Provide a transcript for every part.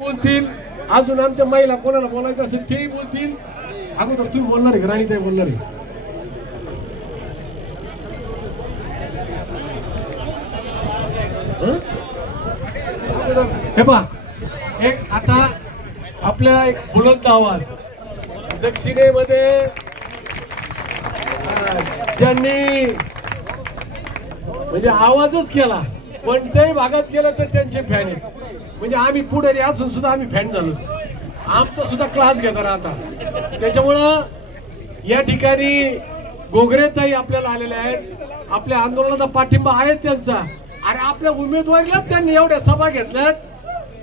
बोलतील अजून आमच्या महिला कोणाला बोलायचं असेल तेही बोलतील. अगोदर तुम्ही बोलणार आहे, राणीताई बोलणार आहे. हे पहा, एक आता आपल्या एक बुलंद आवाज दक्षिणेमध्ये ज्यांनी म्हणजे आवाजच केला कोणत्याही भागात गेलं तर त्यांचे फॅन आहेत. म्हणजे आम्ही पुढे असून सुद्धा आम्ही फॅन झालो. आमचा सुद्धा क्लास घ्या जरा आता. त्याच्यामुळं या ठिकाणी गोगरेताई आपल्याला आलेल्या आहेत. आपल्या आंदोलनाचा पाठिंबा आहेच त्यांचा. आणि आपल्या उमेदवारीला त्यांनी एवढ्या सभा घेतल्यात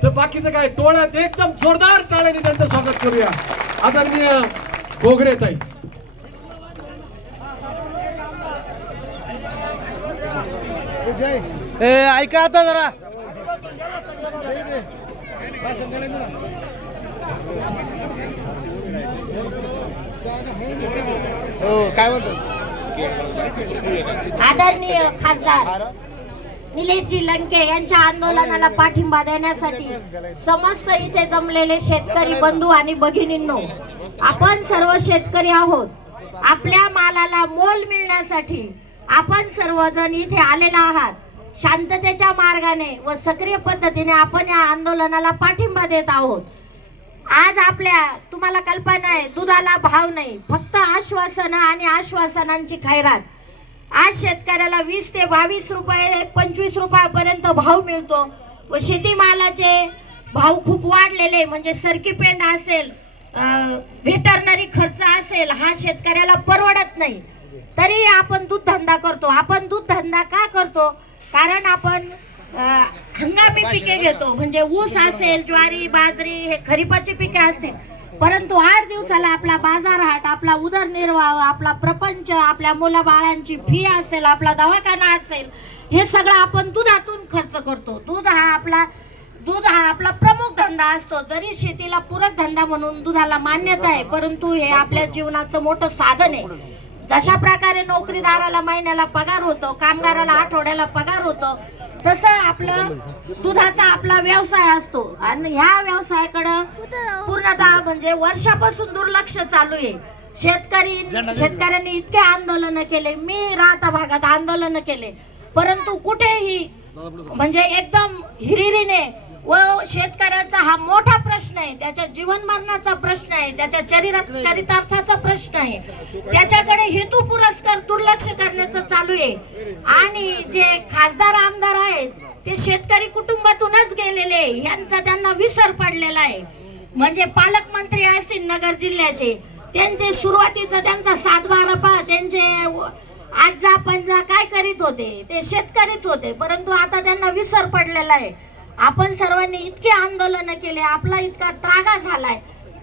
तर बाकीचं काय टोळ्यात एकदम जोरदार टाळ्याने त्यांचं स्वागत करूया. आदरणीय गोगरेताई. ऐका आता जरा काय म्हणतो. आदरणीय खासदार निलेशजी लंके यांच्या आंदोलनाला पाठिंबा देण्यासाठी समस्त इथे जमलेले शेतकरी बंधू आणि भगिनींनो, आपण सर्व शेतकरी आहोत. आपल्या मालाला मोल मिळण्यासाठी आपण सर्वजण इथे आलेला आहात. शांततेच्या मार्गाने व सक्रिय पद्धतीने आपण या आंदोलनाला पाठिंबा देत आहोत. आज आपल्या तुम्हाला कल्पना आहे, दुधाला भाव नाही, फक्त आश्वासनं आणि आश्वासनांची खैरात. आज शेतकऱ्याला 20 ते 22 रुपये 25 रुपयापर्यंत भाव मिळतो व शेतीमालाचे भाव खूप वाढलेले. म्हणजे सरकी पेंड असेल, व्हेटरनरी खर्च असेल, हा शेतकऱ्याला परवडत नाही. तरी आपण दूध धंदा करतो. आपण दूध धंदा का करतो? कारण आपण हंगामी पिके घेतो. म्हणजे ऊस असेल, ज्वारी, बाजरी हे खरीपाची पिके असतील. परंतु 8 दिवसाला आपला बाजार हाट, आपला उदरनिर्वाह, आपला प्रपंच, आपल्या मुलाबाळांची फी असेल, आपला दवाखाना असेल, हे सगळं आपण दुधातून खर्च करतो. दूध हा आपला प्रमुख धंदा असतो. जरी शेतीला पूरक धंदा म्हणून दुधाला मान्यता आहे, परंतु हे आपल्या जीवनाचं मोठं साधन आहे. जशा प्रकारे नोकरीदाराला महिन्याला पगार होतो, कामगाराला आठवड्याला पगार होतो, तसं आपलं दुधाचा आपला व्यवसाय असतो. आणि ह्या व्यवसायाकडं पूर्णतः म्हणजे वर्षापासून दुर्लक्ष चालू आहे. शेतकऱ्यांनी इतके आंदोलन केले, मी राहता भागात आंदोलन केले, परंतु कुठेही म्हणजे एकदम हिरिरीने व शेतकऱ्याचा हा मोठा प्रश्न आहे, त्याच्या जीवन मरणाचा प्रश्न आहे, त्याच्या चरितार्थाचा प्रश्न आहे, त्याच्याकडे हेतू पुरस्कार दुर्लक्ष करण्याचं चालू आहे. आणि जे खासदार आमदार आहेत ते शेतकरी कुटुंबातूनच गेलेले, यांचा त्यांना विसर पडलेला आहे. म्हणजे पालकमंत्री असतील नगर जिल्ह्याचे, त्यांचे सुरुवातीचा त्यांचा 7-12 पहा, त्यांचे आजा पंजा काय करीत होते, ते शेतकरीच होते. परंतु आता त्यांना विसर पडलेला आहे. आपण सर्वांनी इतके आंदोलन केले, आपला इतका त्रागा झालाय,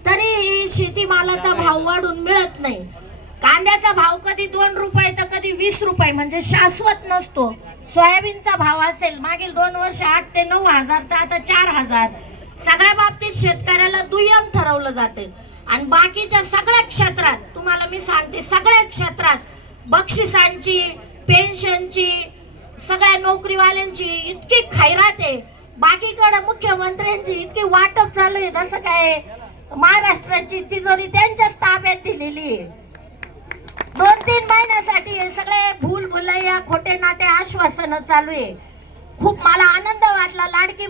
तरी शेतीमालाचा भाव वाढून मिळत नाही. कांद्याचा भाव कधी 2 रुपये तर कधी 20 रुपये, म्हणजे शाश्वत नसतो. सोयाबीनचा भाव असेल मागील 2 वर्ष 8 ते 9 हजार तर आता 4,000. सगळ्या बाबतीत शेतकऱ्याला दुय्यम ठरवलं जाते. आणि बाकीच्या सगळ्या क्षेत्रात तुम्हाला मी सांगते, सगळ्या क्षेत्रात बक्षिसांची, पेन्शनची, सगळ्या नोकरीवाल्यांची इतकी खैरात आहे. बाकीकडे मुख्यमंत्र्यांची इतकी वाटप चालू आहे, जसं काय महाराष्ट्राची तिजोरी त्यांच्याच ताब्यात दिलेली आहे. 2-3 महिन्यासाठी हे सगळे भूलभुलैया, खोटे नाटे आश्वासन चालू आहे. खूप मला आनंद वाटला. लाडकी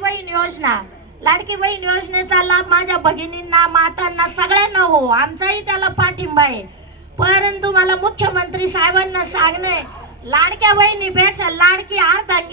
बहीण योजनेचा लाभ माझ्या भगिनींना, मातांना, सगळ्यांना हो, आमचाही त्याला पाठिंबा आहे. परंतु मला मुख्यमंत्री साहेबांना सांगणे, लाडक्या बहिणीपेक्षा लाडकी अर्धांगी